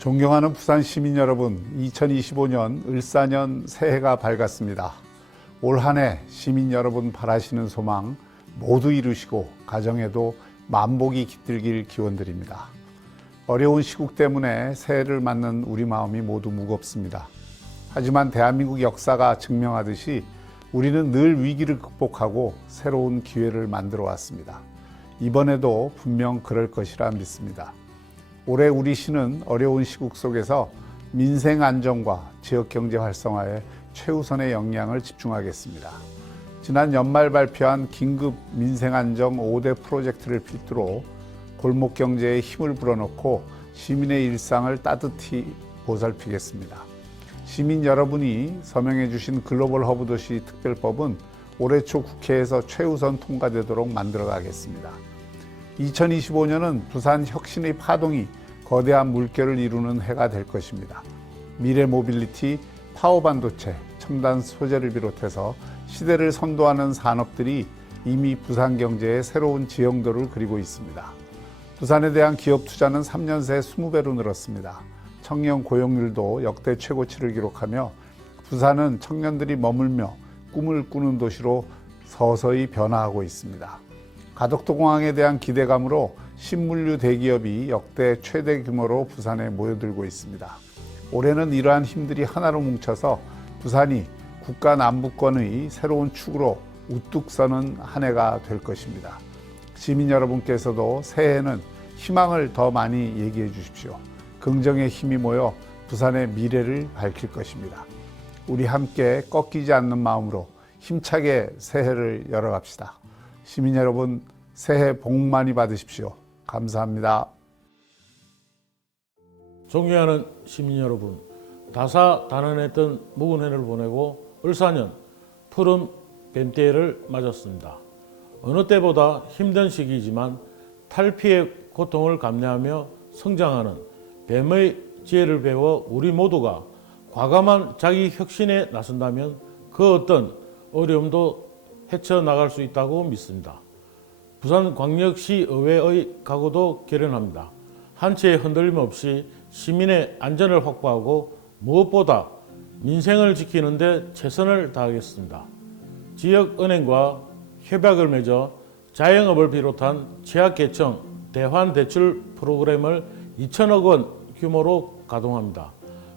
존경하는 부산 시민 여러분, 2025년 을사년 새해가 밝았습니다. 올 한 해 시민 여러분 바라시는 소망 모두 이루시고 가정에도 만복이 깃들길 기원드립니다. 어려운 시국 때문에 새해를 맞는 우리 마음이 모두 무겁습니다. 하지만 대한민국 역사가 증명하듯이 우리는 늘 위기를 극복하고 새로운 기회를 만들어 왔습니다. 이번에도 분명 그럴 것이라 믿습니다. 올해 우리 시는 어려운 시국 속에서 민생 안정과 지역 경제 활성화에 최우선의 역량을 집중하겠습니다. 지난 연말 발표한 긴급 민생 안정 5대 프로젝트를 필두로 골목 경제에 힘을 불어넣고 시민의 일상을 따뜻히 보살피겠습니다. 시민 여러분이 서명해 주신 글로벌 허브 도시 특별법은 올해 초 국회에서 최우선 통과되도록 만들어 가겠습니다. 2025년은 부산 혁신의 파동이 거대한 물결을 이루는 해가 될 것입니다. 미래 모빌리티, 파워 반도체, 첨단 소재를 비롯해서 시대를 선도하는 산업들이 이미 부산 경제의 새로운 지형도를 그리고 있습니다. 부산에 대한 기업 투자는 3년 새 20배로 늘었습니다. 청년 고용률도 역대 최고치를 기록하며 부산은 청년들이 머물며 꿈을 꾸는 도시로 서서히 변화하고 있습니다. 가덕도 공항에 대한 기대감으로 신물류 대기업이 역대 최대 규모로 부산에 모여들고 있습니다. 올해는 이러한 힘들이 하나로 뭉쳐서 부산이 국가 남부권의 새로운 축으로 우뚝 서는 한 해가 될 것입니다. 시민 여러분께서도 새해에는 희망을 더 많이 얘기해 주십시오. 긍정의 힘이 모여 부산의 미래를 밝힐 것입니다. 우리 함께 꺾이지 않는 마음으로 힘차게 새해를 열어갑시다. 시민 여러분, 새해 복 많이 받으십시오. 감사합니다. 존경하는 시민 여러분, 다사다난했던 묵은 해를 보내고 을사년 푸른 뱀대를 맞았습니다. 어느 때보다 힘든 시기이지만 탈피의 고통을 감내하며 성장하는 뱀의 지혜를 배워 우리 모두가 과감한 자기 혁신에 나선다면 그 어떤 어려움도 헤쳐나갈 수 있다고 믿습니다. 부산광역시 의회의 각오도 결연합니다. 한 채의 흔들림 없이 시민의 안전을 확보하고 무엇보다 민생을 지키는 데 최선을 다하겠습니다. 지역은행과 협약을 맺어 자영업을 비롯한 취약계층 대환 대출 프로그램을 2천억 원 규모로 가동합니다.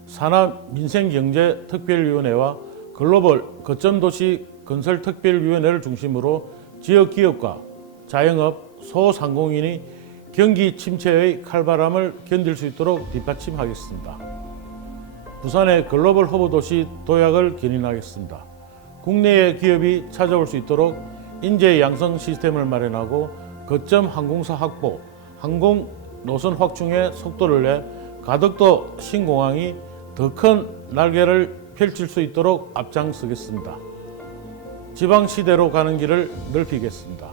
산업 민생경제특별위원회와 글로벌 거점도시 건설특별위원회를 중심으로 지역기업과 자영업, 소상공인이 경기 침체의 칼바람을 견딜 수 있도록 뒷받침하겠습니다. 부산의 글로벌 허브 도시 도약을 견인하겠습니다. 국내의 기업이 찾아올 수 있도록 인재 양성 시스템을 마련하고 거점 항공사 확보, 항공 노선 확충에 속도를 내 가덕도 신공항이 더 큰 날개를 펼칠 수 있도록 앞장서겠습니다. 지방 시대로 가는 길을 넓히겠습니다.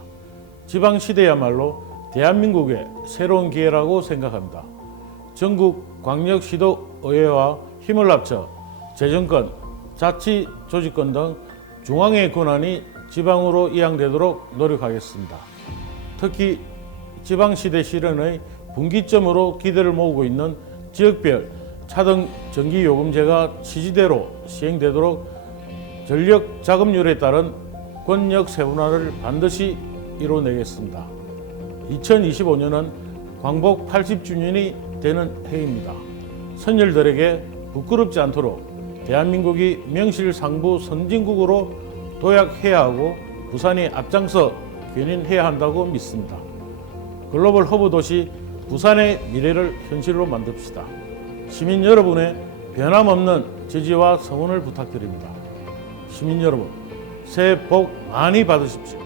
지방 시대야말로 대한민국의 새로운 기회라고 생각합니다. 전국 광역시도 의회와 힘을 합쳐 재정권, 자치 조직권 등 중앙의 권한이 지방으로 이양되도록 노력하겠습니다. 특히 지방시대 실현의 분기점으로 기대를 모으고 있는 지역별 차등 전기요금제가 취지대로 시행되도록 전력 자금률에 따른 권역 세분화를 반드시 이뤄내겠습니다. 2025년은 광복 80주년이 되는 해입니다. 선열들에게 부끄럽지 않도록 대한민국이 명실상부 선진국으로 도약해야 하고 부산이 앞장서 견인해야 한다고 믿습니다. 글로벌 허브 도시 부산의 미래를 현실로 만듭시다. 시민 여러분의 변함없는 지지와 성원을 부탁드립니다. 시민 여러분, 새해 복 많이 받으십시오.